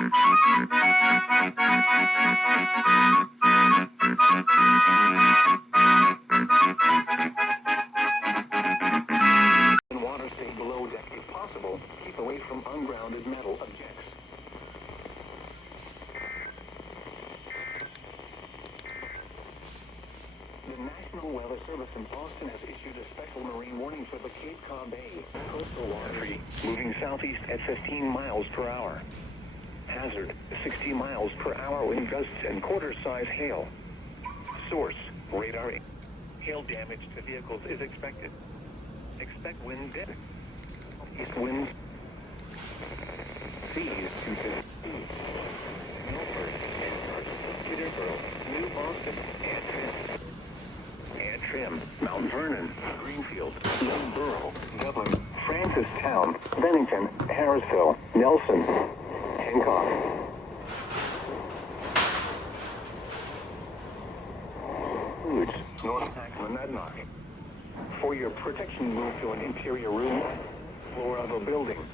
Water stay below deck if possible. Keep away from ungrounded metal objects. The National Weather Service in Boston has issued a special marine warning for the Cape Cod Bay coastal water, moving southeast at 15 miles per hour. Hazard, 60 miles per hour wind gusts and quarter-size hail. Source, radar. Hail damage to vehicles is expected. Expect wind damage. East winds. Seas 250. Milford, Peterborough, New Boston, and Trim, Mount Vernon, Greenfield, Lynborough, Dublin, Francistown, Bennington, Harrisville, Nelson, Hancock. Foods, North Monadnock. For your protection, move to an interior room, floor of a building.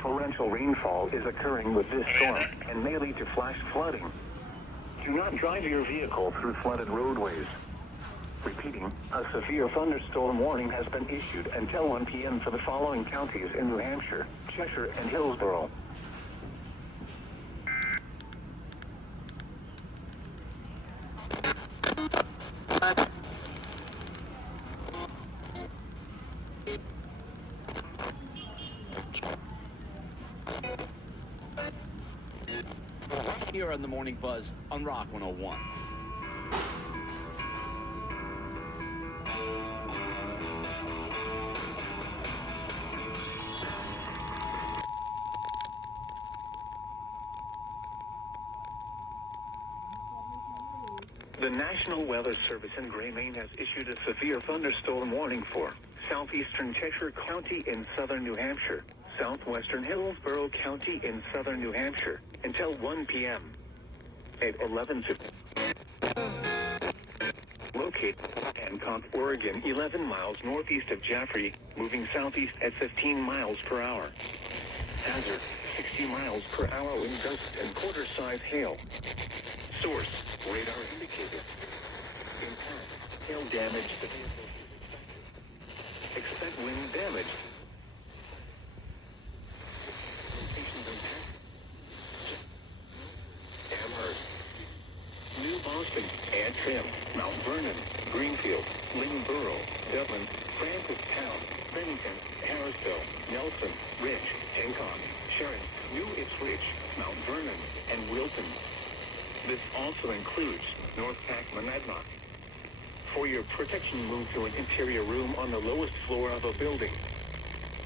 Torrential rainfall is occurring with this storm and may lead to flash flooding. Do not drive your vehicle through flooded roadways. Repeating, a severe thunderstorm warning has been issued until 1 p.m. for the following counties in New Hampshire, Cheshire, and Hillsborough. Here on the Morning Buzz on Rock 101. The National Weather Service in Gray, Maine has issued a severe thunderstorm warning for southeastern Cheshire County in southern New Hampshire, southwestern Hillsborough County in southern New Hampshire, until 1 p.m. At 11:50. Locate Hancock, Oregon, 11 miles northeast of Jaffrey, moving southeast at 15 miles per hour. Hazard, 60 miles per hour wind gusts and quarter-size hail. Source, radar indicator. Impact, hail damage to vehicles. Expect wind damage. Locations impact. Amherst, New Boston, and Trim, Mount Vernon, Greenfield, Lynborough, Dublin, Francistown, Bennington, Harrisville, Nelson, Rich, Hancock, Sharon, New Ipswich, Mount Vernon, and Wilton. This also includes North Monadnock. For your protection, move to an interior room on the lowest floor of a building.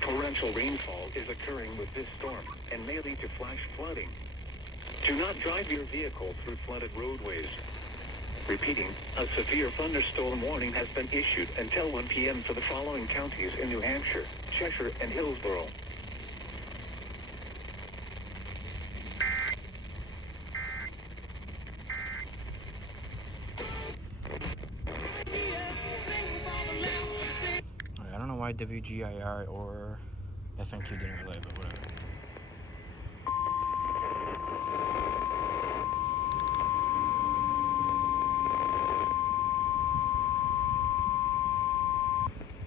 Torrential rainfall is occurring with this storm and may lead to flash flooding. Do not drive your vehicle through flooded roadways. Repeating, a severe thunderstorm warning has been issued until 1 p.m. for the following counties in New Hampshire, Cheshire, and Hillsborough. I don't know why WGIR or FNQ didn't relay, but whatever.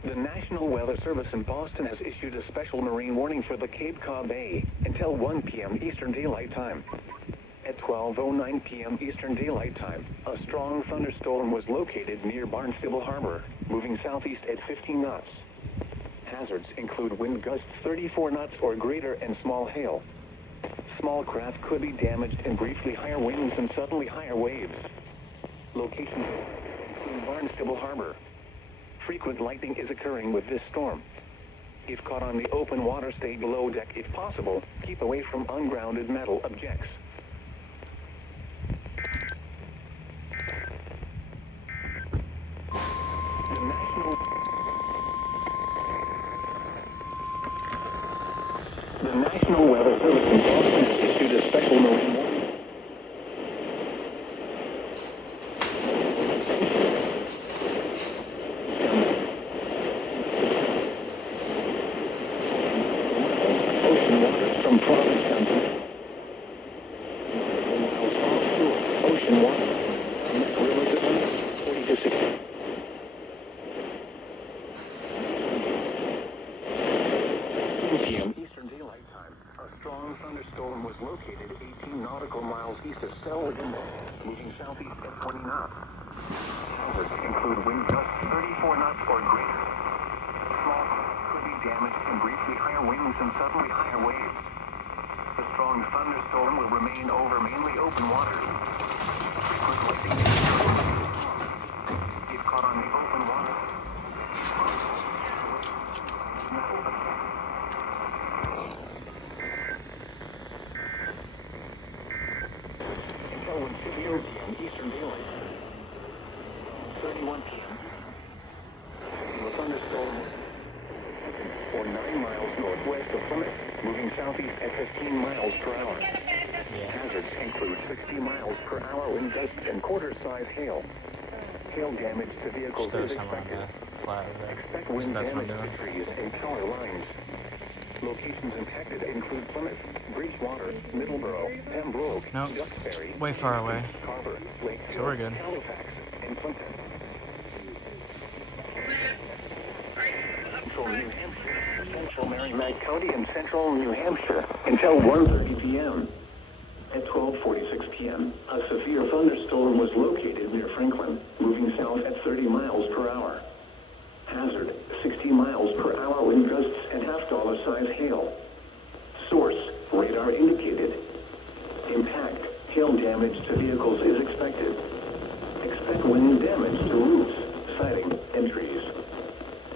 The National Weather Service in Boston has issued a special marine warning for the Cape Cod Bay until 1 p.m. Eastern Daylight Time. At 12:09 p.m. Eastern Daylight Time, a strong thunderstorm was located near Barnstable Harbor, moving southeast at 15 knots. Hazards include wind gusts 34 knots or greater and small hail. Small craft could be damaged in briefly higher winds and suddenly higher waves. Locations include Barnstable Harbor. Frequent lightning is occurring with this storm. If caught on the open water, stay below deck if possible. Keep away from ungrounded metal objects. The National Weather Service in Boston has issued a special marine warning. Ocean waters from Provincetown. Station 1. Realism, 4260. p.m. Eastern Daylight Time. A strong thunderstorm was located 18 nautical miles east of Stellar, moving southeast at 20 knots. Hazards include wind gusts 34 knots or greater. Small craft could be damaged from briefly higher winds and suddenly higher waves. The strong thunderstorm will remain over mainly open waters. Frequent lightning if caught on the open water. Until 1:50 p.m. Eastern Daylight Time. 31 p.m. The thunderstorm or 9 miles northwest of Plymouth, moving southeast at 15 miles per hour. Hazards include 60 miles per hour wind gusts and quarter-size hail. Hail damage to vehicles is expected. Expect wind damage to trees and power lines. Locations impacted include Plymouth, Bridgewater, Middleborough, Pembroke, Duxbury, way far away. Carver, Lakeville, So we're good. Halifax, and Clinton. Central New Hampshire, Central Merrimack County, and Central New Hampshire until 1:30 p.m. At 12:46 p.m., a severe thunderstorm was located near Franklin, moving south at 30 miles per hour. Hazard, 60 miles per hour wind gusts and half-dollar size hail. Source, radar indicated. Impact, hail damage to vehicles is expected. Expect wind damage to roofs, siding, and trees.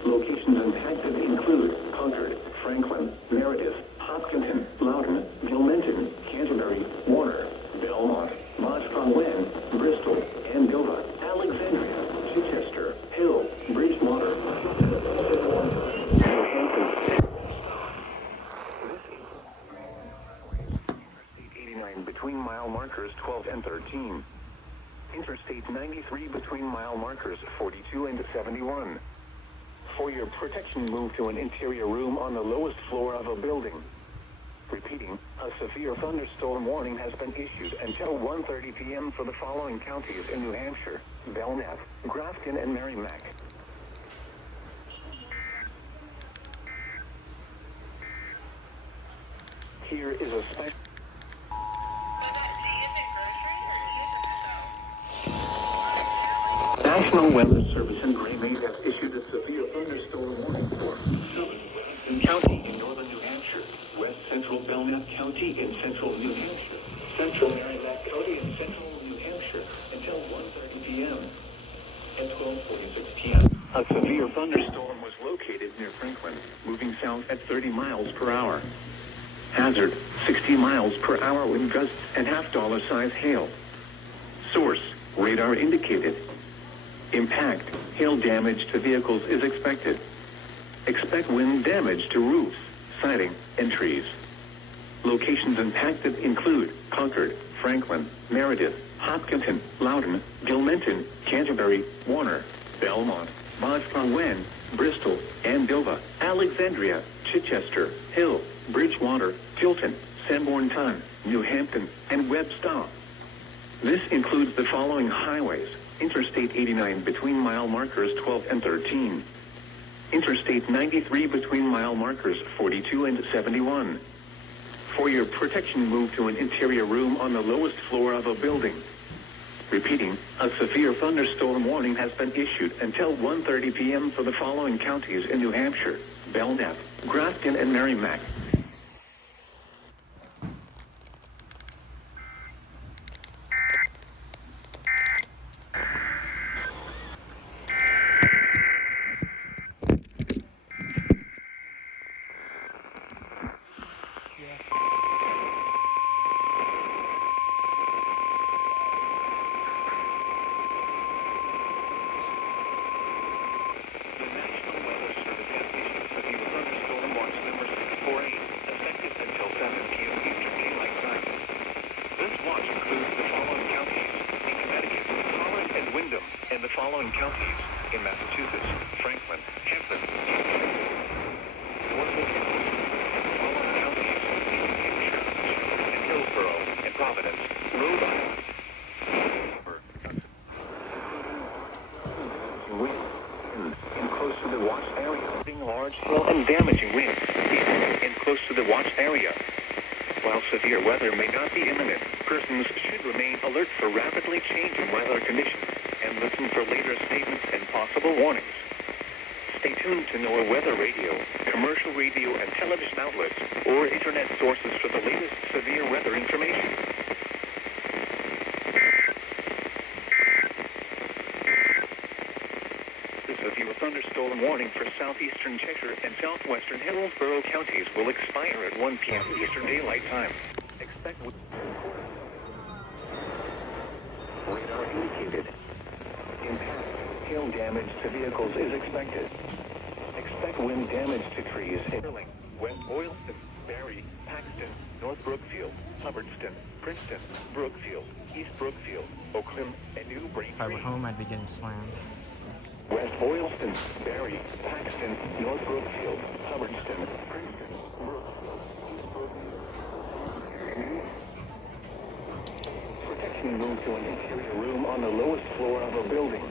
Locations impacted include Concord, Franklin, Meredith, Hopkinton, Loudon, Gilmanton, Canterbury, Warner, Belmont, Moscow-Wen, Bristol, Andover, Alexandria, Chichester, Hill, Bridgewater, Northampton. Interstate 89 between mile markers 12 and 13. Interstate 93 between mile markers 42 and 71. For your protection, move to an interior room on the lowest floor of a building. Repeating, a severe thunderstorm warning has been issued until 1:30 p.m. for the following counties in New Hampshire: Belknap, Grafton, and Merrimack. Here is a special... National Weather Service in Gray Bay has issued a severe thunderstorm warning for Southern Wellington County in northern New Hampshire, West Central Belknap County in central New Hampshire, Central Merrimack County in central New Hampshire until 1:30 p.m. At 12:46 p.m., a severe thunderstorm was located near Franklin, moving south at 30 miles per hour. Hazard, 60 miles per hour wind gusts and half-dollar size hail. Source, radar indicated. Impact, hail damage to vehicles is expected. Expect wind damage to roofs, siding, and trees. Locations impacted include Concord, Franklin, Meredith, Hopkinton, Loudon, Gilmanton, Canterbury, Warner, Belmont, Boscawen, Bristol, Andover, Alexandria, Chichester, Hill, Bridgewater, Tilton, Sanborn Ton, New Hampton, and Webster. This includes the following highways: Interstate 89 between mile markers 12 and 13. Interstate 93 between mile markers 42 and 71. For your protection, move to an interior room on the lowest floor of a building. Repeating, a severe thunderstorm warning has been issued until 1:30 p.m. for the following counties in New Hampshire: Belknap, Grafton, and Merrimack. And the following counties in Massachusetts: Franklin, Hampton, following counties in Hampshire, and Hillsborough, and Providence, Rhode Island. and damaging winds in and close to the watch area. While severe weather may not be imminent, persons should remain alert for rapidly changing weather conditions and listen for later statements and possible warnings. Stay tuned to NOAA weather radio, commercial radio and television outlets, or internet sources for the latest severe weather information. The severe thunderstorm warning for southeastern Cheshire and southwestern Hillsborough counties will expire at 1 p.m. Eastern Daylight Time. Expect radar indicated. Impact, hail damage to vehicles is expected. Expect wind damage to trees in Sterling, West Boylston, Barry, Paxton, North Brookfield, Hubbardston, Princeton, Brookfield, East Brookfield, Oakland, and New Braintree. If I were home, I'd be getting slammed. West Boylston, Barry, Paxton, North Brookfield, Hubbardston, Princeton, Brookfield, East Brookfield. Protection moved to an interior room on the lowest floor of a building.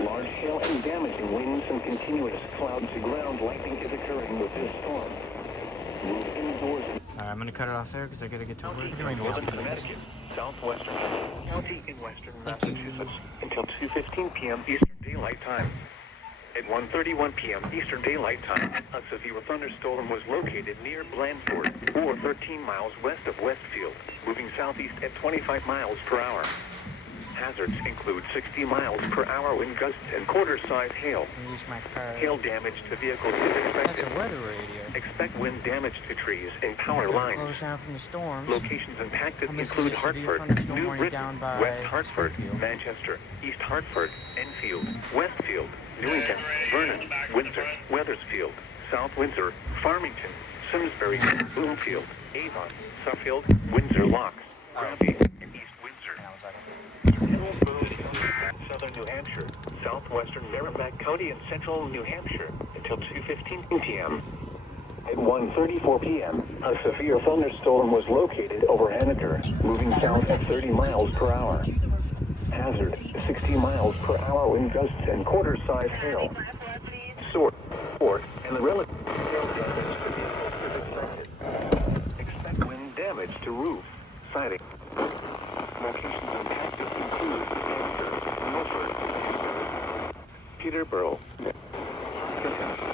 Large hail and damaging winds and continuous cloud-to-ground lightning is occurring with this storm. Move indoors. Alright, I'm gonna cut it off there because I gotta get to work. In northern Connecticut, southwestern county in western Massachusetts until 2:15 p.m. Eastern Daylight Time. At 1:31 p.m. Eastern Daylight Time, a severe thunderstorm was located near Blandford, or 13 miles west of Westfield, moving southeast at 25 miles per hour. Hazards include 60 miles per hour wind gusts and quarter-size hail. Use my car. Hail damage to vehicles is That's expected. a weather radio. Expect wind damage to trees and power lines. Close down from the storms. Locations impacted And this is include a severe Hartford, thunderstorm New warning Britain, down by West Hartford, Springfield. Manchester, East Hartford, Enfield, Westfield, Newington, Vernon, Windsor, Wethersfield, South Windsor, Farmington, Simsbury, Bloomfield, Avon, Suffield, Windsor Locks, Granby, and East Windsor. Southern New Hampshire, southwestern Merrimack County and central New Hampshire until 2:15 p.m. At 1:34 p.m., a severe thunderstorm was located over Henniker, moving south at 30 miles per hour. Hazard, 60 miles per hour wind gusts and quarter-size hail. Port, and the relative hail damage to vehicles is expected. Expect wind damage to roof, siding. Locations impacted include Hampshire, Milford, Peterborough,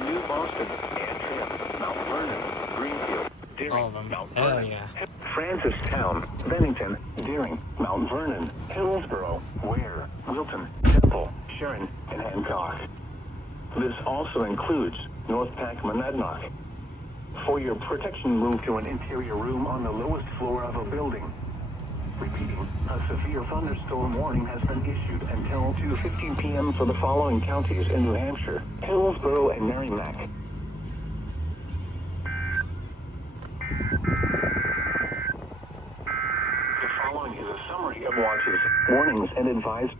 New Boston, Antrim, Mount Vernon, Greenfield, Deering, All of them. Mount Hell Vernon, yeah. Francistown, Bennington, Deering, Mount Vernon, Hillsborough, Ware, Wilton, Temple, Sharon, and Hancock. This also includes North Pack, Monadnock. For your protection, move to an interior room on the lowest floor of a building. Repeating, a severe thunderstorm warning has been issued until 2:15 p.m. for the following counties in New Hampshire: Hillsborough and Merrimack. The following is a summary of watches, warnings, and advice.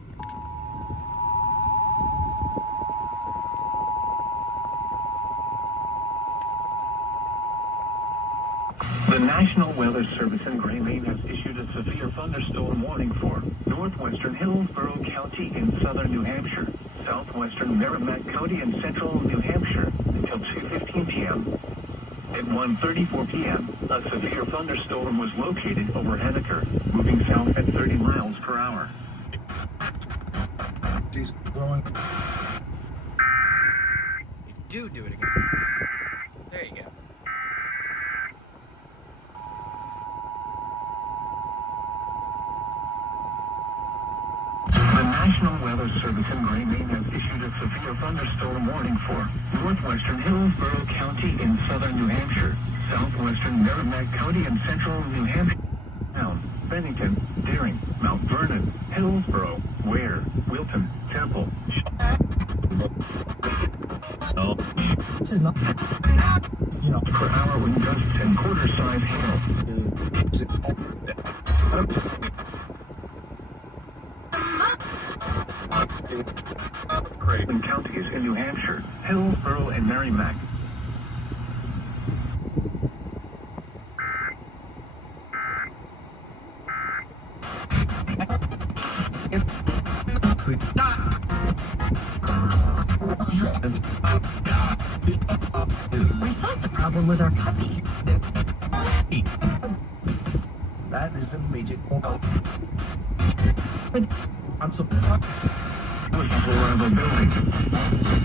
The National Weather Service in Gray Maine has issued a severe thunderstorm warning for northwestern Hillsborough County in southern New Hampshire, southwestern Merrimack County and central New Hampshire until 2:15 p.m. At 1:34 p.m., a severe thunderstorm was located over Henniker, moving south at 30 miles per hour. Do it again. There you go. The National Weather Service in Gray Maine has issued a severe thunderstorm warning for northwestern Hillsborough County in southern New Hampshire, southwestern Merrimack County and central New Hampshire, Town, Bennington, Deering, Mount Vernon, Hillsborough, Ware, Wilton, Temple. This is not, per hour wind gusts and quarter-size hail. Creighton counties in New Hampshire, Hillsborough and Merrimack. problem was our puppy. That is a major. I'm so First floor of a building.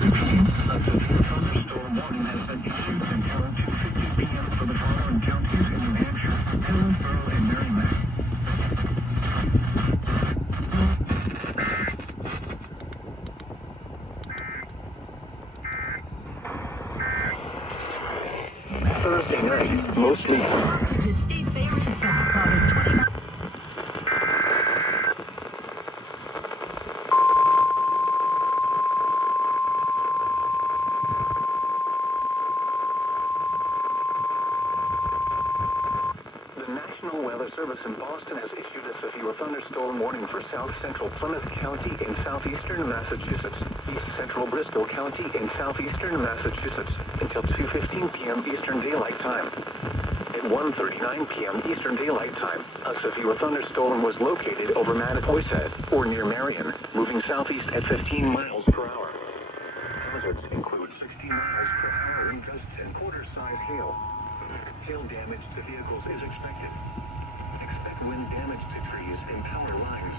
Repeating, a severe thunderstorm warning has been issued until 2:50 p.m. for the following counties in New Hampshire: Hillsborough and Merrimack. Thursday night, mostly. State Fair is back August 29th. The National Weather Service in Boston has issued a severe thunderstorm warning for south central Plymouth County in southeastern Massachusetts, east central Bristol County in southeastern Massachusetts until 2:15 p.m. Eastern Daylight Time. At 1:39 p.m. Eastern Daylight Time, a severe thunderstorm was located over Mattapoisett, or near Marion, moving southeast at 15 miles per hour. Hazards include 60 miles per hour in gusts and quarter-size hail. Hail damage to vehicles is expected. Expect wind damage to trees and power lines.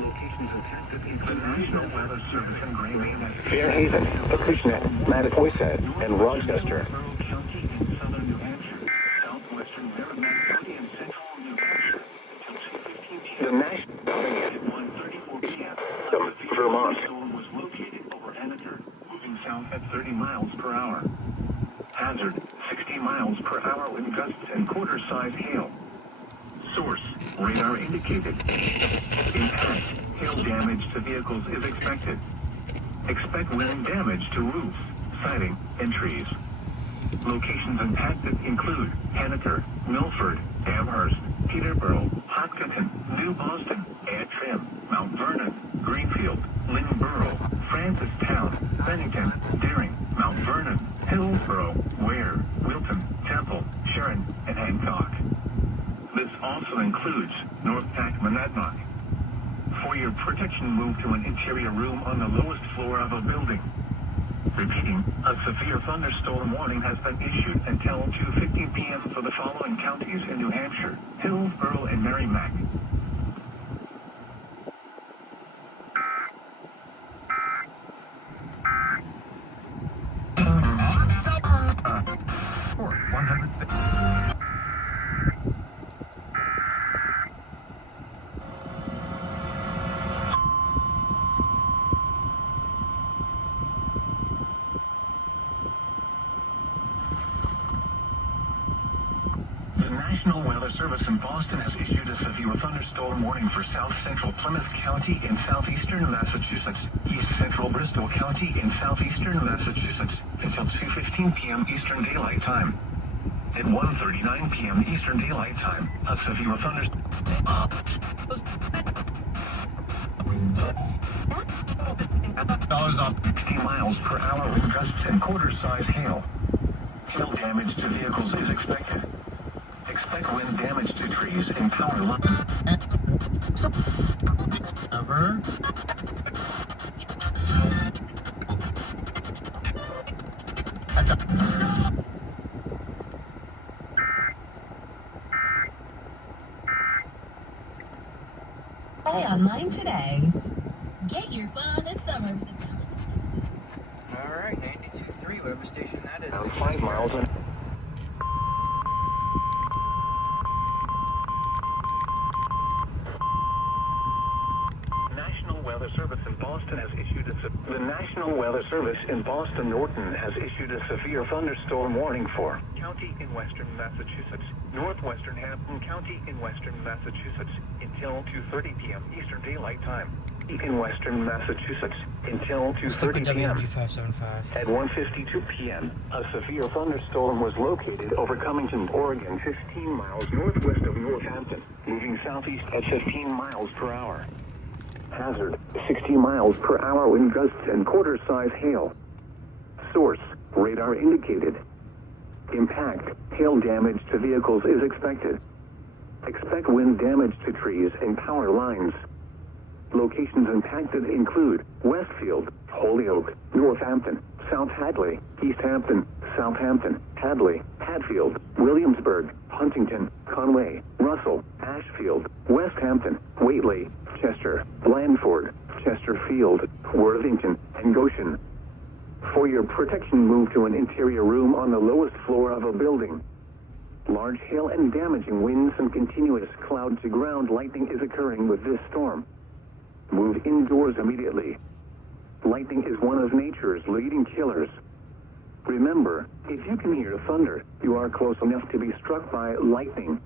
Locations impacted include the National Weather Service in Gray Main, Fairhaven, Acushnet, Mattapoisett, and Rochester. County in southern New Hampshire, southwestern Merrimack County and central New Hampshire until 2:15 p.m. The National at 1:34 p.m. Vermont. The storm was located over Annaker, moving south at 30 miles per hour. Hazard, 60 miles per hour wind gusts and quarter-size hail. Source, radar indicated. Impact, hail damage to vehicles is expected. Expect wind damage to roofs, siding, and trees. Locations impacted include Annaker, Milford, Amherst, Peterborough, Hopkinton, New Boston, Antrim, Mount Vernon, Greenfield, Lynnborough, Francistown, Bennington, Deering, Mount Vernon, Hillsborough, Ware, Wilton, Temple, Sharon, and Hancock. This also includes North Monadnock. For your protection, move to an interior room on the lowest floor of a building. Repeating, a severe thunderstorm warning has been issued until 2:15 p.m. for the following counties in New Hampshire: Hillsborough and Merrimack. The National Weather Service in Boston has issued a severe thunderstorm warning for south central Plymouth County in southeastern Massachusetts, east central Bristol County in southeastern Massachusetts until 2:15 p.m. Eastern Daylight Time. At 1:39 p.m. Eastern Daylight Time, a severe thunderstorm. Dollars off 60 miles per hour wind gusts and quarter-size hail. Hail damage to vehicles is expected. Expect wind damage to trees and power lines. Ever? Play online today. Get your fun on this summer with the Alright, 92.3, whatever station that is. Down 5 miles in. National Weather Service in Boston has issued the National Weather Service in Boston Norton has issued a severe thunderstorm warning for county in western Massachusetts, northwestern Hampton County in western Massachusetts until 2:30 p.m. Eastern Daylight Time. In western Massachusetts until 2:30 p.m. WG575. At 1:52 p.m., a severe thunderstorm was located over Cummington, Oregon, 15 miles northwest of Northampton, moving southeast at 15 miles per hour. Hazard, 60 miles per hour wind gusts and quarter-size hail. Source, radar indicated. Impact, hail damage to vehicles is expected. Expect wind damage to trees and power lines. Locations impacted include Westfield, Holyoke, Northampton, South Hadley, East Hampton, Southampton, Hadley, Hatfield, Williamsburg, Huntington, Conway, Russell, Ashfield, Westhampton, Whately, Chester, Blandford, Chesterfield, Worthington, and Goshen. For your protection, move to an interior room on the lowest floor of a building. Large hail and damaging winds and continuous cloud-to-ground lightning is occurring with this storm. Move indoors immediately. Lightning is one of nature's leading killers. Remember, if you can hear thunder, you are close enough to be struck by lightning.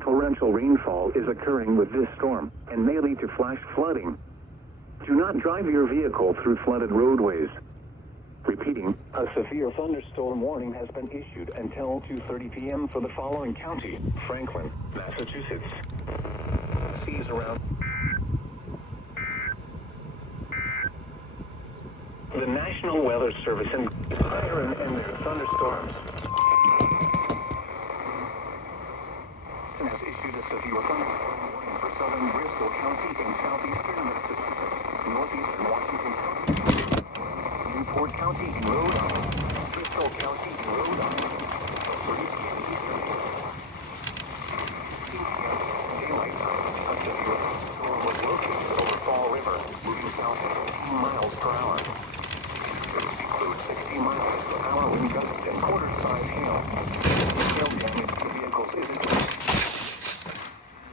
Torrential rainfall is occurring with this storm and may lead to flash flooding. Do not drive your vehicle through flooded roadways. Repeating, a severe thunderstorm warning has been issued until 2:30 p.m. for the following county: Franklin, Massachusetts. Seas around. The National Weather Service and siren and their thunderstorms has issued a severe thunderstorm warning for southern Bristol County and southeastern Massachusetts, northeastern Washington County, Newport County and Rhode Island, Bristol County and Rhode Island, daylight time. A severe thunderstorm was located over Fall River, moving south at 15 miles per hour. Includes 60 miles per hour wind gusts and quarter-size hail. Hail damage to vehicles is included.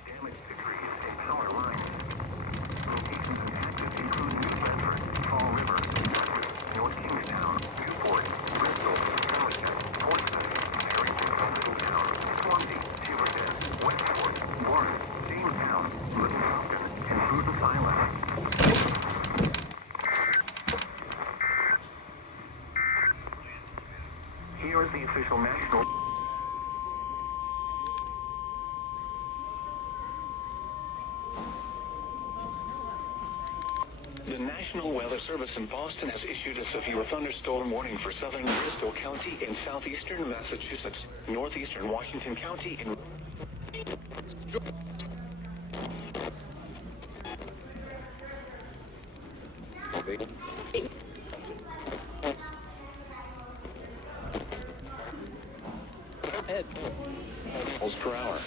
Damage to trees and power lines. Locations impacted include New Bedford, Fall River, North Kingstown, Newport, Bristol, Somerset, Portsmouth, Harrington, Middletown, Swansea, Tiverton, Westport, Warren, Jamestown, Little Compton, and Prudence Island. Here is the official national. The National Weather Service in Boston has issued a severe thunderstorm warning for southern Bristol County in southeastern Massachusetts, northeastern Washington County, and miles per hour.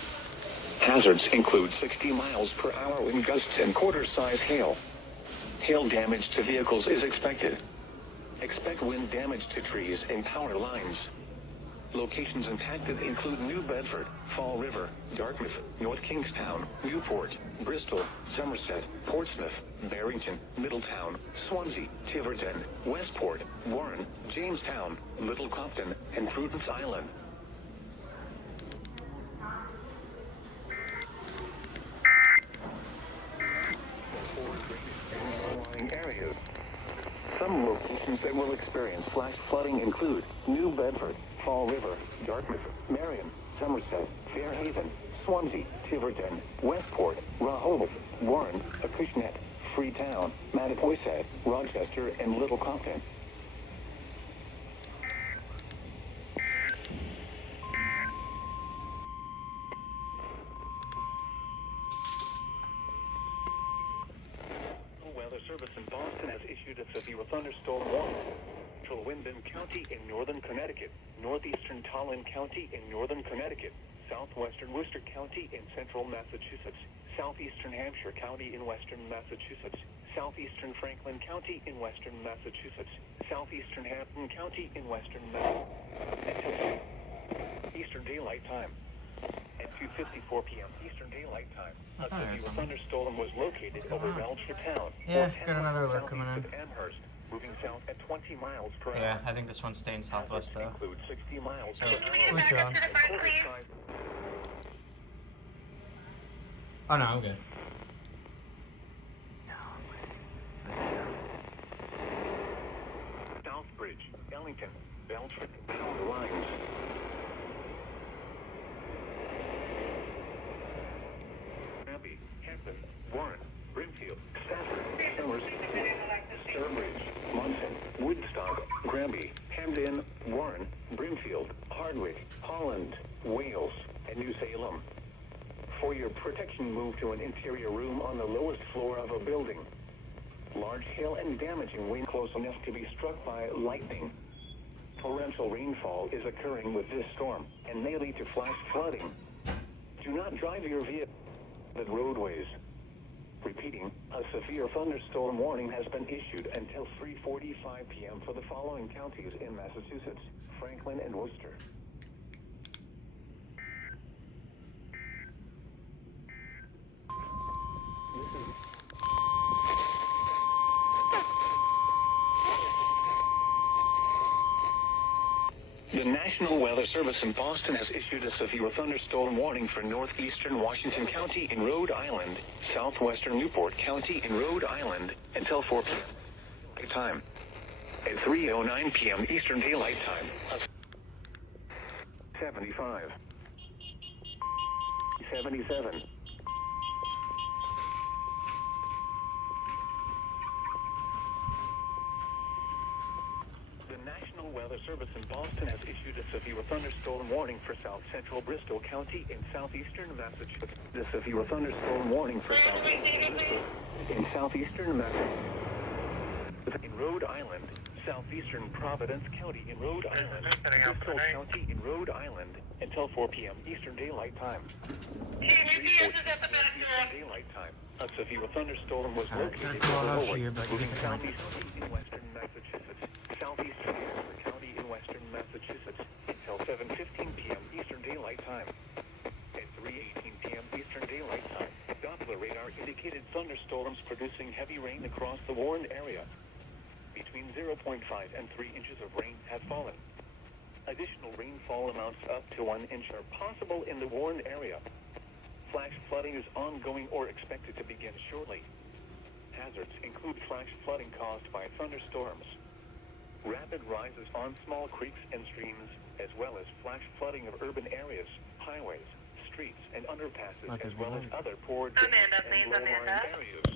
Hazards include 60 miles per hour wind gusts and quarter-size hail. Hail damage to vehicles is expected. Expect wind damage to trees and power lines. Locations impacted include New Bedford, Fall River, Dartmouth, North Kingstown, Newport, Bristol, Somerset, Portsmouth, Barrington, Middletown, Swansea, Tiverton, Westport, Warren, Jamestown, Little Compton, and Prudence Island. Areas. Some locations that will experience flash flooding include New Bedford, Fall River, Dartmouth, Marion, Somerset, Fairhaven, Swansea, Tiverton, Westport, Rehoboth, Warren, Acushnet, Freetown, Mattapoisett, Rochester, and Little Compton. Weather Service in Boston has issued a severe thunderstorm warning. Central Windham County in northern Connecticut, northeastern Tolland County in northern Connecticut, southwestern Worcester County in central Massachusetts, southeastern Hampshire County in western Massachusetts, southeastern Franklin County in western Massachusetts, southeastern Hampton County in western Massachusetts. Eastern Daylight Time. At 2:54 p.m. Eastern Daylight Time, a severe thunderstorm was located over Belcher Town. Yeah, got another alert coming in. Amherst, moving south at 20 miles per hour. Yeah, I think this one's staying southwest though. Include 60 miles So, per hour. which one? Oh no, I'm good. Southbridge, Ellington, Belcher, Power Lines. Abbey, Hampton, Warren, Brimfield, Stafford, Summers, Sturbridge, Monson, Woodstock, Granby, Hamden, Warren, Brimfield, Hardwick, Holland, Wales, and New Salem. For your protection, move to an interior room on the lowest floor of a building. Large hail and damaging wind close enough to be struck by lightning. Torrential rainfall is occurring with this storm and may lead to flash flooding. Do not drive your vehicle on roadways. Repeating, a severe thunderstorm warning has been issued until 3:45 p.m. for the following counties in Massachusetts: Franklin and Worcester. The National Weather Service in Boston has issued a severe thunderstorm warning for northeastern Washington County in Rhode Island, southwestern Newport County in Rhode Island, until 4 p.m. time. At 3:09 p.m. Eastern Daylight Time, 75, 77. The National Weather Service in Boston has issued a severe thunderstorm warning for south central Bristol County in southeastern Massachusetts. The severe thunderstorm warning for south central Bristol in southeastern Massachusetts. In Rhode Island, southeastern Providence County in Rhode Island, Bristol County in Rhode Island, until 4 p.m. Eastern Daylight Time. Eastern Daylight Time. A severe thunderstorm was located in southeast in western Massachusetts. Southeastern County in western Massachusetts until 7:15 p.m. Eastern Daylight Time. At 3:18 p.m. Eastern Daylight Time, Doppler radar indicated thunderstorms producing heavy rain across the warned area. Between 0.5 and 3 inches of rain have fallen. Additional rainfall amounts up to 1 inch are possible in the warned area. Flash flooding is ongoing or expected to begin shortly. Hazards include flash flooding caused by thunderstorms, rapid rises on small creeks and streams, as well as flash flooding of urban areas, highways, streets, and underpasses, as well as other poor drainage and low-lying areas.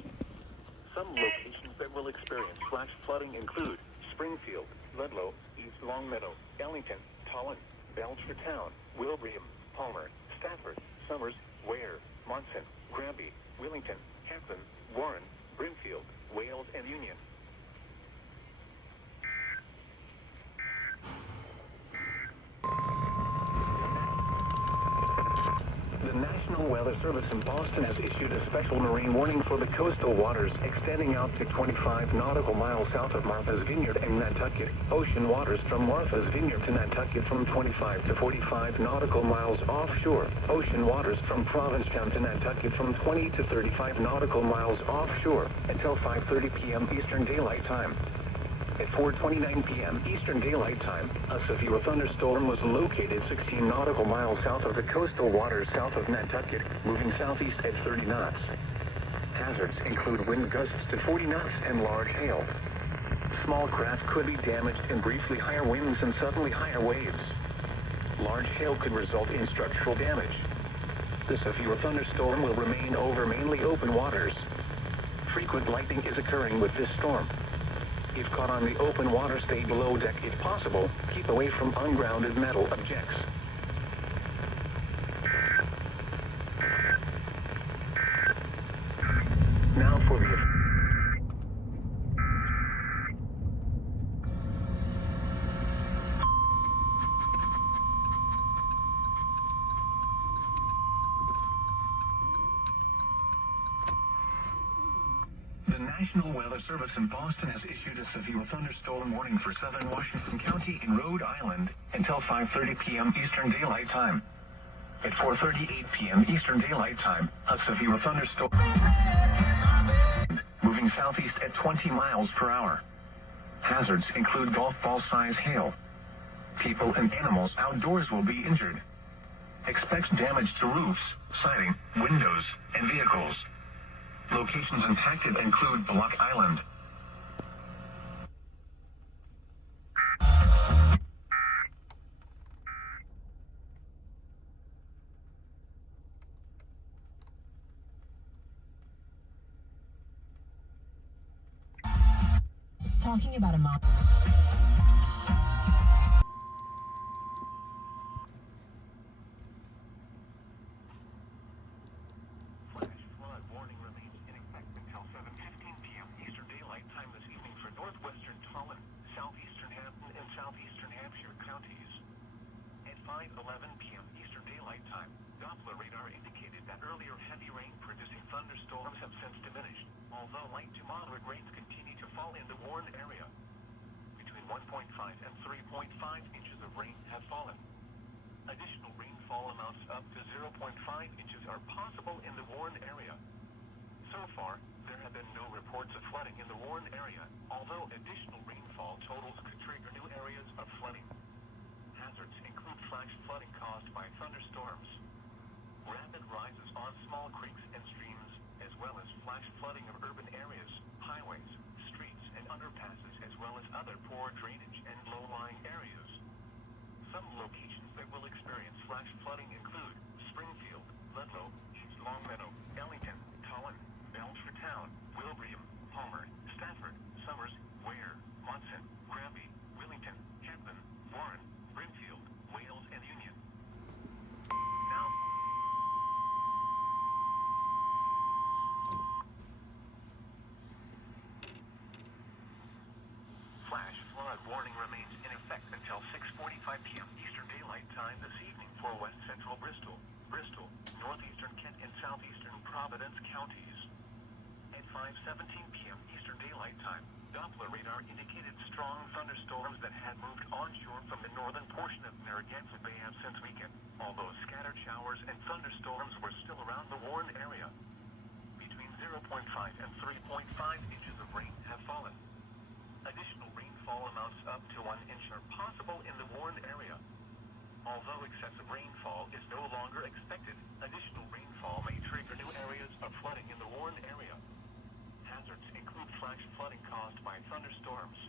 Some locations that will experience flash flooding include Springfield, Ludlow, East Longmeadow, Ellington, Tolland, Belchertown, Wilbraham, Palmer, Stafford, Somers, Ware, Monson, Granby, Willington, Hampton, Warren, Brimfield, Wales, and Union. The National Weather Service in Boston has issued a special marine warning for the coastal waters extending out to 25 nautical miles south of Martha's Vineyard and Nantucket. Ocean waters from Martha's Vineyard to Nantucket from 25 to 45 nautical miles offshore. Ocean waters from Provincetown to Nantucket from 20 to 35 nautical miles offshore until 5:30 p.m. Eastern Daylight Time. At 4:29 p.m. Eastern Daylight Time, a severe thunderstorm was located 16 nautical miles south of the coastal waters south of Nantucket, moving southeast at 30 knots. Hazards include wind gusts to 40 knots and large hail. Small craft could be damaged in briefly higher winds and suddenly higher waves. Large hail could result in structural damage. The severe thunderstorm will remain over mainly open waters. Frequent lightning is occurring with this storm. If caught on the open water, stay below deck if possible. Keep away from ungrounded metal objects. Now for the... The National Weather Service in Boston has issued a severe thunderstorm warning for southern Washington County in Rhode Island until 5:30 p.m. Eastern Daylight Time. At 4:38 p.m. Eastern Daylight Time, a severe thunderstorm moving southeast at 20 miles per hour. Hazards include golf ball-size hail. People and animals outdoors will be injured. Expect damage to roofs, siding, windows, and vehicles. Locations impacted include Block Island. Talking about a mom. Southeastern Hampton and southeastern Hampshire. 5:11 p.m. Eastern Daylight Time, Doppler radar indicated that earlier heavy rain-producing thunderstorms have since diminished, although light to moderate rains continue to fall in the warned area. Between 1.5 and 3.5 inches of rain have fallen. Additional rainfall amounts up to 0.5 inches are possible in the warned area. So far, there have been no reports of flooding in the warned area, although additional rainfall totals could trigger new areas of flooding. Hazards include flash flooding caused by thunderstorms, rapid rises on small creeks and streams, as well as flash flooding of urban areas, highways, streets, and underpasses, as well as other poor drainage and low-lying areas. Some locations that will experience flash flooding include Springfield, Ludlow, East Longmeadow, Ellington, Tolland, Belchertown, Wilbraham, Palmer, Stafford, Summers, Ware, Monson, Granby, Willington, Hampton, Warren, Brimfield, Wales, and Union. Now, flash flood warning remains in effect until 6:45 p.m. Eastern Daylight Time this evening for west central Bristol, northeastern Kent, and southeastern Providence counties. At 5:17 p.m. Eastern Daylight Time, Doppler radar indicated strong thunderstorms that had moved onshore from the northern portion of Narragansett Bay have since weakened, although scattered showers and thunderstorms were still around the warned area. Between 0.5 and 3.5 inches of rain have fallen. Additional rainfall amounts up to 1 inch are possible in the warned area. Although excessive rainfall is no longer expected, additional rainfall may trigger new areas of flooding in the warned area. Hazards include flash flooding caused by thunderstorms,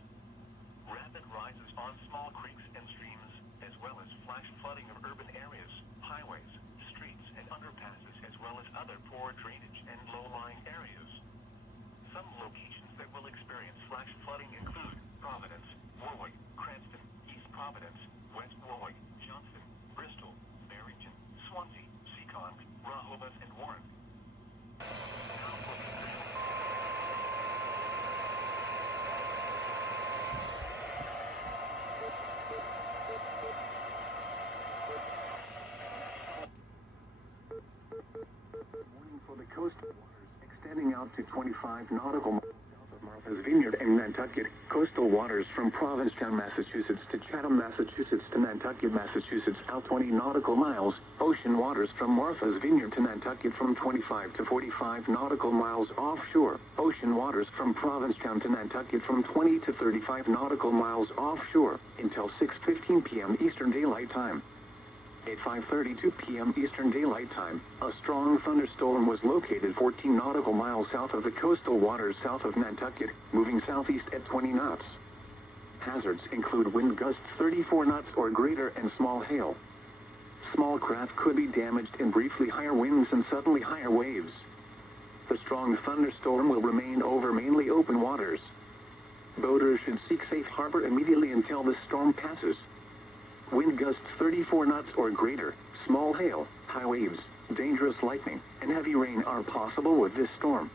rapid rises on small creeks and streams, as well as flash flooding of urban areas, highways, streets, and underpasses, as well as other poor drainage and low-lying areas. Some locations that will experience flash flooding include Providence, Warwick, Cranston, East Providence, West Warwick, Johnston, Bristol, Barrington, Swansea, Seacon, Rehoboth, and Warren. Now for warning for the coastal waters extending out to 25 nautical miles south of Martha's Vineyard and Nantucket. Coastal waters from Provincetown, Massachusetts to Chatham, Massachusetts to Nantucket, Massachusetts out 20 nautical miles. Ocean waters from Martha's Vineyard to Nantucket from 25 to 45 nautical miles offshore. Ocean waters from Provincetown to Nantucket from 20 to 35 nautical miles offshore until 6:15 p.m. Eastern Daylight Time. At 5:32 p.m. Eastern Daylight Time, a strong thunderstorm was located 14 nautical miles south of the coastal waters south of Nantucket, moving southeast at 20 knots. Hazards include wind gusts 34 knots or greater and small hail. Small craft could be damaged in briefly higher winds and suddenly higher waves. The strong thunderstorm will remain over mainly open waters. Boaters should seek safe harbor immediately until the storm passes. Wind gusts 34 knots or greater, small hail, high waves, dangerous lightning, and heavy rain are possible with this storm.